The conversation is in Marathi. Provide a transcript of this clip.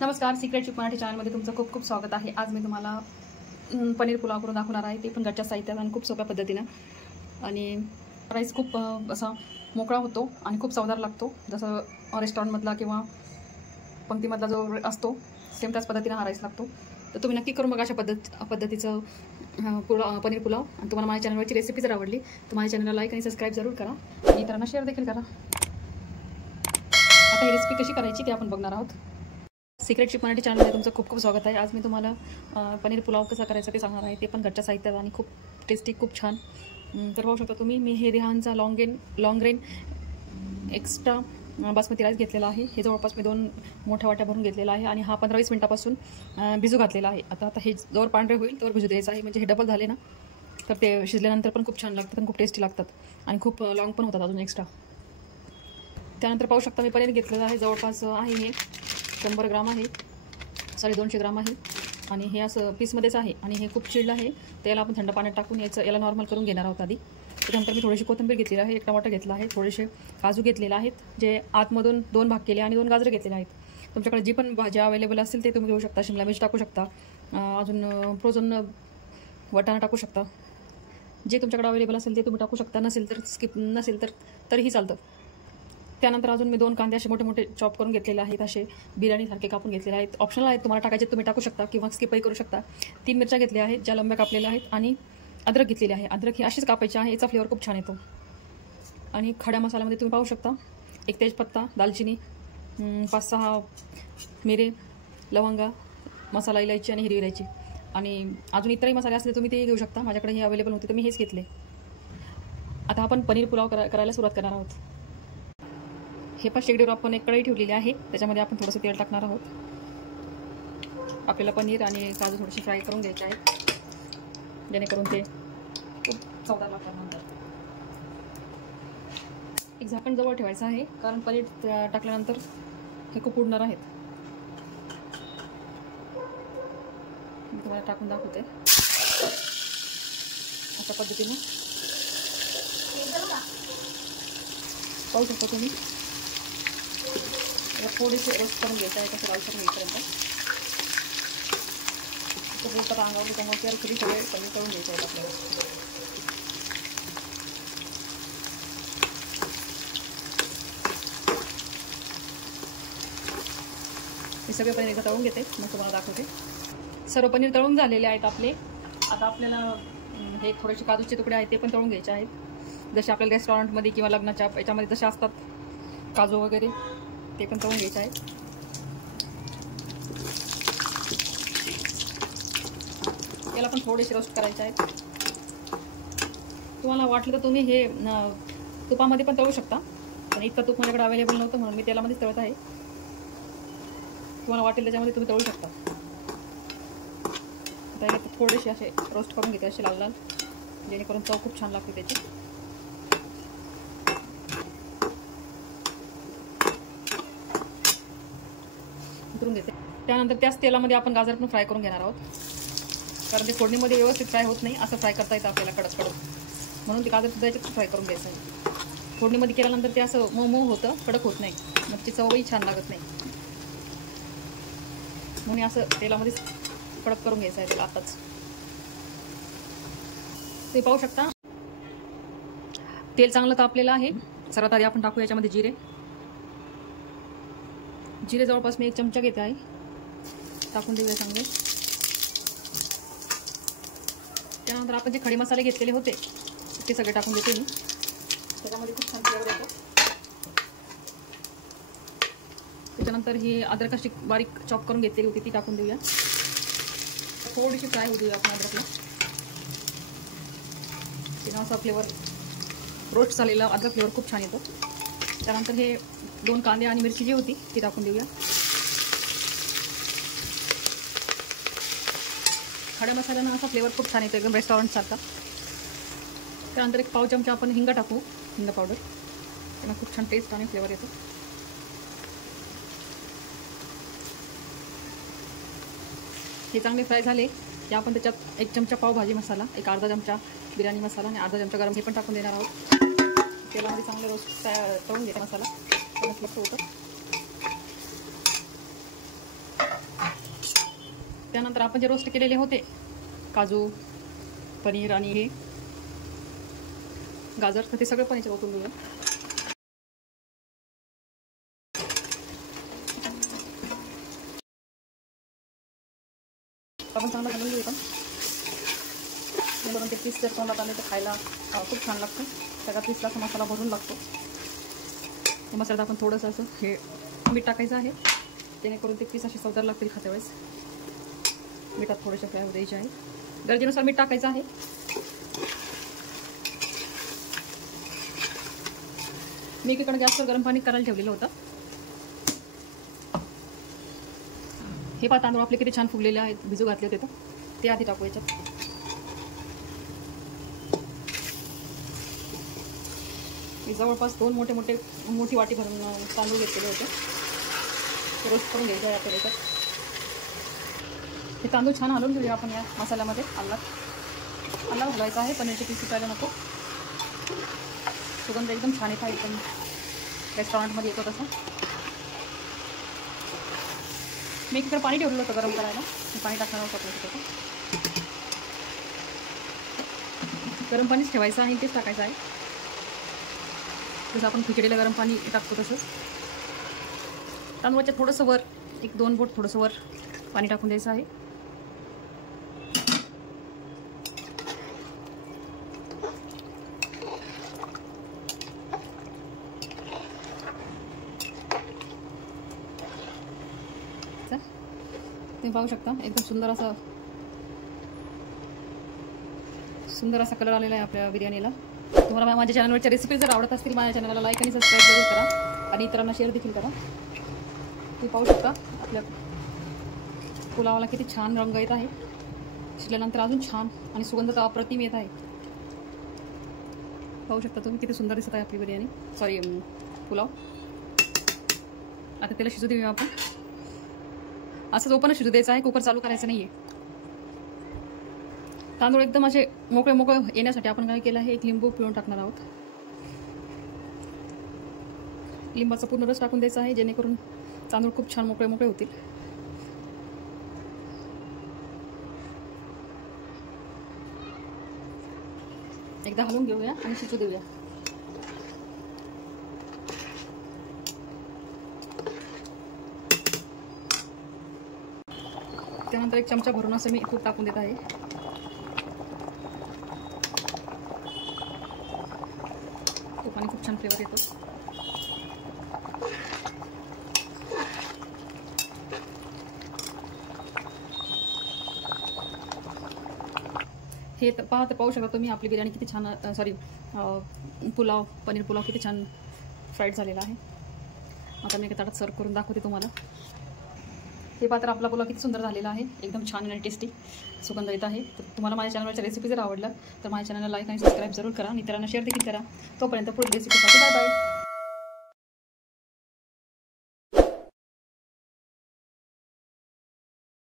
नमस्कार, सिक्रेट शिप मराठी चॅनलमध्ये तुमचं खूप खूप स्वागत आहे। आज मी तुम्हाला पनीर पुलाव करून दाखवणार आहे, ते पण घरच्या साहित्यात आणि खूप सोप्या पद्धतीने। आणि राईस खूप असा मोकळा होतो आणि खूप चवदार लागतो, जसं रेस्टॉरंटमधला किंवा पंक्तीमधला जो असतो सेम त्याच पद्धतीने हा राईस लागतो। तर तुम्ही नक्की करून बघा अशा पद्धतीचं पनीर पुलाव। आणि तुम्हाला माझ्या चॅनलवरची रेसिपी जर आवडली तर माझ्या चॅनलला लाईक आणि सबस्क्राईब जरूर करा आणि इतरांना शेअर देखील करा। आता ही रेसिपी कशी करायची ते आपण बघणार आहोत। सिक्रेट शिप मराठी चॅनलमध्ये तुमचं खूप खूप स्वागत आहे। आज मी तुम्हाला पनीर पुलाव कसा करायचा ते सांगणार आहे, ते पण घरच्या साहित्यात आणि खूप टेस्टी, खूप छान। तर पाहू शकता तुम्ही, मी हे रिहानचा long grain extra basmati rice घेतलेला आहे। हे जवळपास मी 2 मोठ्या वाट्या भरून घेतलेला आहे आणि हा 15-20 मिनिटापासून भिजू घातलेला आहे। आता हे जोर पांढरे होईल तोवर भिजू द्यायचं आहे, म्हणजे हे डबल झाले ना तर ते शिजल्यानंतर पण खूप छान लागतात आणि खूप टेस्टी लागतात आणि खूप लॉंग पण होतात अजून एक्स्ट्रा। त्यानंतर पाहू शकता मी पनीर घेतलेलं आहे, जवळपास आहे हे 100 ग्राम आहे, 250 ग्राम आहे आणि हे असं पीसमध्येच आहे आणि हे खूप चिल्ड आहे। त्याला आपण थंड पाण्यात टाकून याला नॉर्मल करून घेणार आहोत आधी। त्यानंतर मी थोडीशी कोथिंबीर घेतलेली आहे, 1 टमाटर घेतला आहे, थोडेसे काजू घेतलेले आहेत जे आतमधून 2 भाग केले आणि 2 गाजर घेतलेले आहेत। तुमच्याकडे जी पण भाज्या अवेलेबल असतील ते तुम्ही घेऊ शकता। शिमला मिरची टाकू शकता, अजून फ्रोझन वाटाणा टाकू शकता, जे तुमच्याकडे अवेलेबल असेल ते तुम्ही टाकू शकता, नसेल तर तरीही चालतं। त्यानंतर अजून मी 2 कांदे असे मोठे मोठे चॉप करून घेतलेले आहेत, असे बिर्याणीसारखे कापून घेतलेले आहेत। ऑप्शनल आहेत, तुम्हाला टाकायचे तुम्ही टाकू शकता किंवा स्किपही करू शकता। 3 मिरच्या घेतल्या आहेत ज्या लंब्या कापलेल्या आहेत आणि अद्रक घेतलेली आहे। अद्रक ही अशीच कापायची आहे, याचा फ्लेवर खूप छान येतो। आणि खड्या मसाल्यामध्ये तुम्ही पाहू शकता 1 तेजपत्ता, दालचिनी, 5-6 मिरे, लवंगा, मसाला इलायची आणि हिरवी इलायची आणि अजून इतरही मसाले असले तुम्ही ते घेऊ शकता। माझ्याकडे हे अवेलेबल होते तर मी हेच घेतले। आता आपण पनीर पुलाव करायला सुरुवात करणार आहोत। हे पण शेगडीवर आपण एक कढई ठेवलेली आहे, त्याच्यामध्ये आपण थोडंसं तेल टाकणार आहोत। आपल्याला पनीर आणि काजू थोडेसे फ्राय करून घ्यायचे आहेत, जेणेकरून ते खूप चवदार लागतात नंतर। एक झाकण जवळ ठेवायचं आहे, कारण पनीर टाकल्यानंतर हे खूप उडणार आहेत। मी तुम्हाला टाकून दाखवते अशा पद्धतीने। पाहू शकता तुम्ही, थोडेसे रोस्ट करून घ्यायचं आहे, कसं लालसर होईपर्यंत। बोलतात अंगावर त्यामुळे थोडी सगळे कमी करून घ्यायचे आहेत आपल्याला। हे सगळे पनीर एकदा तळून घेते, मग तुम्हाला दाखवते। सर्व पनीर तळून झालेले आहेत आपले। आता आपल्याला हे थोडेसे काजूचे तुकडे आहेत ते पण तळून घ्यायचे आहेत, जसे आपल्याला रेस्टॉरंटमध्ये किंवा लग्नाच्या याच्यामध्ये जसे असतात काजू वगैरे, ते पण तळून घ्यायचे आहेत। याला पण थोडेसे रोस्ट करायचे आहेत। तुम्हाला वाटलं तर तुम्ही हे तुपामध्ये पण तळू शकता, पण इतकं तूप माझ्याकडे अवेलेबल नव्हतं म्हणून मी तेलामध्येच तळत आहे। तुम्हाला वाटेल त्याच्यामध्ये तुम्ही तळू शकता। आता थोडेसे असे रोस्ट करून घेते, असे लाल लाल, जेणेकरून चव खूप छान लागते त्याची। उतरून घेते। त्यानंतर त्याच तेलामध्ये आपण गाजर पण फ्राय करून घेणार आहोत, कारण ते फोडणीमध्ये व्यवस्थित फ्राय होत नाही। असं फ्राय करता येतं आपल्याला कडक कडक, म्हणून ते गाजर सुद्धा याच्यात फ्राय करून घ्यायचं आहे। फोडणीमध्ये केल्यानंतर ते असं मऊ होतं, कडक होत नाही, मग ती चवही छान लागत नाही, म्हणून असं तेलामध्ये कडक करून घ्यायचं आहे त्याला आताच। ते पाहू शकता तेल चांगलं तापलेलं आहे। सर्वात आधी आपण टाकू याच्यामध्ये जिरे जवळपास मी 1 चमचा घेते आहे, टाकून देऊया चांगले। त्यानंतर आपण जे खडे मसाले घेतलेले होते ते सगळे टाकून देते मी, त्याच्यामध्ये खूप छान फ्लेवर येतो। त्याच्यानंतर ही अद्रक अशी बारीक चॉप करून घेतलेली होती ती टाकून देऊया, थोडीशी फ्राय होऊ देऊया आपण अद्रकला। तेव्हा असा फ्लेवर रोस्ट झालेला अद्रक फ्लेवर खूप छान येतो। त्यानंतर हे 2 कांदे आणि मिरची जी होती ती टाकून देऊया। खड्या मसाल्यानं असा फ्लेवर खूप छान येतो, एकदम रेस्टॉरंटसारखा। त्यानंतर 1 पाव चमचा आपण हिंग टाकू, हिंग पावडर, त्यांना खूप छान टेस्ट आणि फ्लेवर येतो। हे चांगले फ्राय झाले की आपण त्याच्यात 1 चमचा पावभाजी मसाला, 1 अर्धा चमचा बिर्याणी मसाला आणि अर्धा चमचा गरम हे पण टाकून देणार आहोत। तेलामध्ये चांगले रोस्ट करून घ्यायचा मसाला, मस्त होतं। त्यानंतर आपण जे रोस्ट केलेले होते काजू, पनीर आणि हे गाजर, तर ते सगळं पण याच्यात ओतून घेऊया. आपण चांगलं घालून घेऊ. पण ते पीस जर तोंडात आले तर खायला खूप छान लागतं. सगळ्या पीसला असा मसाला भरून लागतो. ते मसाल्यात आपण थोडंसं असं हे मीठ टाकायचं आहे, जेणेकरून ते पीस असे चवदार लागतील खात्या वेळेस. मिठात थोडेसे फ्लेवर द्यायचे आहे, गरजेनुसार मीठ टाकायचं आहे. मी एकीकडे गॅसवर गरम पाणी करायला ठेवलेलं होतं. हे पहा तांदूळ आपले किती छान फुगलेले आहेत, भिजू घातले होते तर ते आधी टाकू याच्यात. जवळपास 2 मोठी वाटी भरून तांदूळ घेतलेले होते. रोस्ट करून घ्यायचं आहे आपल्याला याच्यात. हे तांदूळ छान हलवून घेऊया आपण या मसाल्यामध्ये. अल्ला घालायचा आहे, पनीरची पीस सुटायला नको. सुगंध एकदम छान येत आहे, एकदम रेस्टॉरंटमध्ये येतो तसं. मी इकडे पाणी ठेवलेलं होतं गरम करायला, पाणी टाकणार होतं आपल्याला. गरम पाणीच ठेवायचं आणि तेच टाकायचं आहे, जसं आपण खिचडीला गरम पाणी टाकतो तसंच. तांदूळाच्या थोडंसं वर 1-2 बोट थोडंसं वर पाणी टाकून द्यायचं आहे. तुम्ही पाहू शकता एकदम सुंदर असा कलर आलेला आहे आपल्या बिर्याणीला. तुम्हाला माझ्या चॅनलवरच्या रेसिपी जर आवडत असतील माझ्या चॅनलला लाईक आणि सबस्क्राईब जरूर करा आणि इतरांना शेअर देखील करा. तुम्ही पाहू शकता आपल्या पुलावाला किती छान रंग येत आहे. शिजल्यानंतर अजून छान आणि सुगंध तर अप्रतिम येत आहे. पाहू शकता तुम्ही किती सुंदर दिसत आहे आपली बिर्याणी, पुलाव. आता त्याला शिजू देऊया आपण. असंच ओपनच शिजू द्यायचं आहे, कुकर चालू करायचं नाही आहे. तांदूळ एकदम असे मोकळे येण्यासाठी आपण काय केलं आहे, 1 लिंबू पिळून टाकणार आहोत. लिंबाचा पूर्ण रस टाकून द्यायचा आहे, जेणेकरून तांदूळ खूप छान मोकळे होतील. एकदा हलवून घेऊया आणि शिजू देऊया. त्यानंतर 1 चमचा भरून असं मी तूप टाकून देत आहे. तुपाने खूप छान फ्लेवर येतो. हे पाहू शकता तुम्ही आपली बिर्याणी किती छान, पनीर पुलाव किती छान फ्राईड झालेला आहे. आता मी एका ताटात सर्व करून दाखवते तुम्हाला. हे पात्र आपला पुलाव किती सुंदर झालेला आहे, एकदम छान आणि टेस्टी सुगंध येत आहे. तर तुम्हाला माझ्या चॅनलवरच्या रेसिपी जर आवडलं तर माझ्या चॅनलला लाईक आणि सबस्क्राईब जरूर करा आणि इतरांना शेअर देखील करा. तोपर्यंत पुढील रेसिपीसाठी बाय बाय.